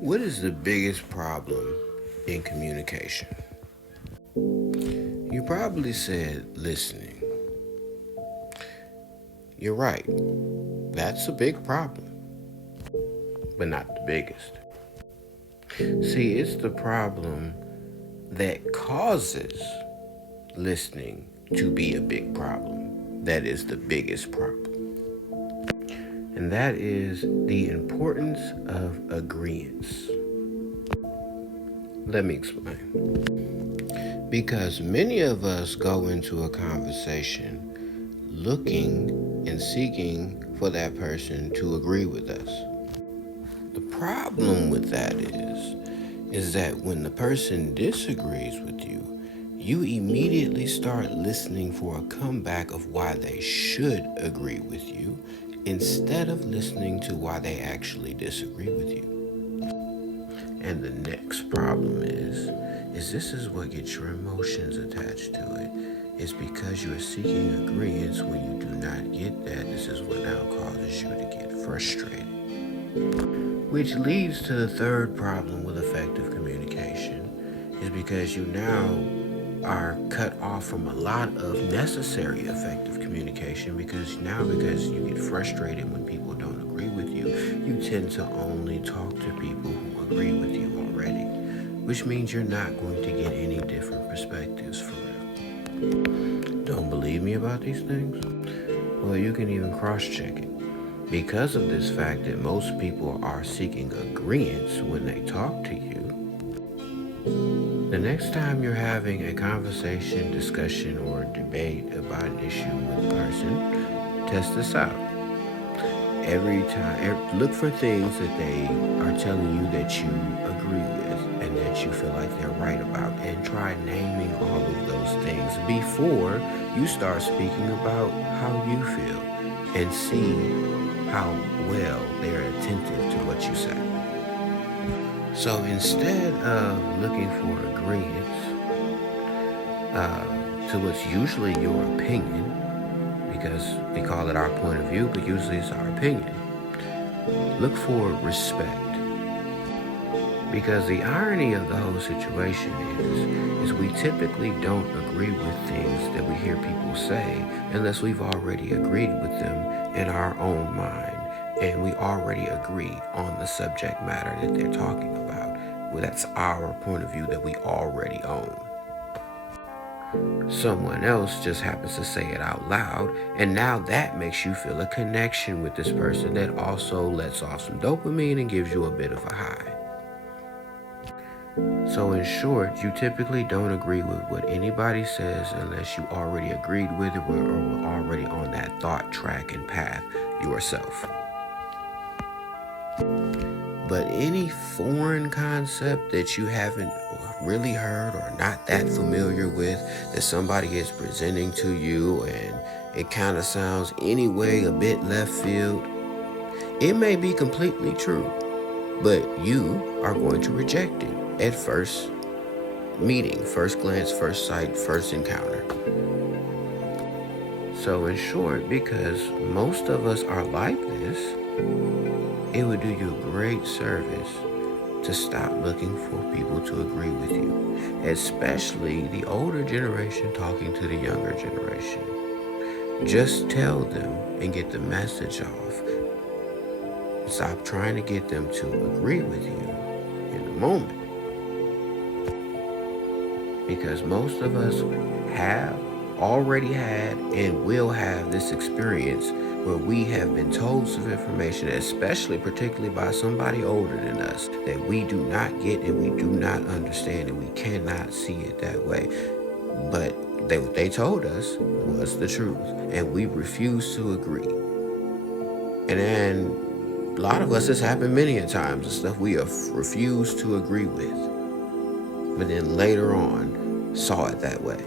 What is the biggest problem in communication? You probably said listening. You're right. That's a big problem, but not the biggest. See, it's the problem that causes listening to be a big problem that is the biggest problem. And that is the importance of agreeance. Let me explain. Because many of us go into a conversation looking and seeking for that person to agree with us. The problem with that is that when the person disagrees with you, you immediately start listening for a comeback of why they should agree with you instead of listening to why they actually disagree with you. And the next problem is this is what gets your emotions attached to it. It's because you are seeking agreement. When you do not get that, this is what now causes you to get frustrated. Which leads to the third problem with effective communication, is because you now are cut off from a lot of necessary effective communication because you get frustrated when people don't agree with you, you tend to only talk to people who agree with you already, which means you're not going to get any different perspectives for real. Don't believe me about these things? Well, you can even cross-check it. Because of this fact that most people are seeking agreement when they talk to you, the next time you're having a conversation, discussion, or debate about an issue with a person, test this out. Every time, look for things that they are telling you that you agree with and that you feel like they're right about, and try naming all of those things before you start speaking about how you feel, and see how well they're attentive to what you say. So instead of looking for agreement to what's usually your opinion, because we call it our point of view, but usually it's our opinion, look for respect. Because the irony of the whole situation is we typically don't agree with things that we hear people say unless we've already agreed with them in our own mind, and we already agree on the subject matter that they're talking about. Well, that's our point of view that we already own. Someone else just happens to say it out loud, and now that makes you feel a connection with this person that also lets off some dopamine and gives you a bit of a high. So in short, you typically don't agree with what anybody says unless you already agreed with it or were already on that thought track and path yourself. But any foreign concept that you haven't really heard or not that familiar with, that somebody is presenting to you and it kind of sounds anyway a bit left field, it may be completely true, but you are going to reject it at first meeting, first glance, first sight, first encounter. So in short, because most of us are like this, it would do you a great service to stop looking for people to agree with you, especially the older generation talking to the younger generation. Just tell them and get the message off. Stop trying to get them to agree with you in the moment. Because most of us have already had and will have this experience where we have been told some information, especially particularly by somebody older than us, that we do not get and we do not understand, and we cannot see it that way. But what they told us was the truth, and we refuse to agree. And then a lot of us, has happened many a times, the stuff we have refused to agree with, but then later on saw it that way.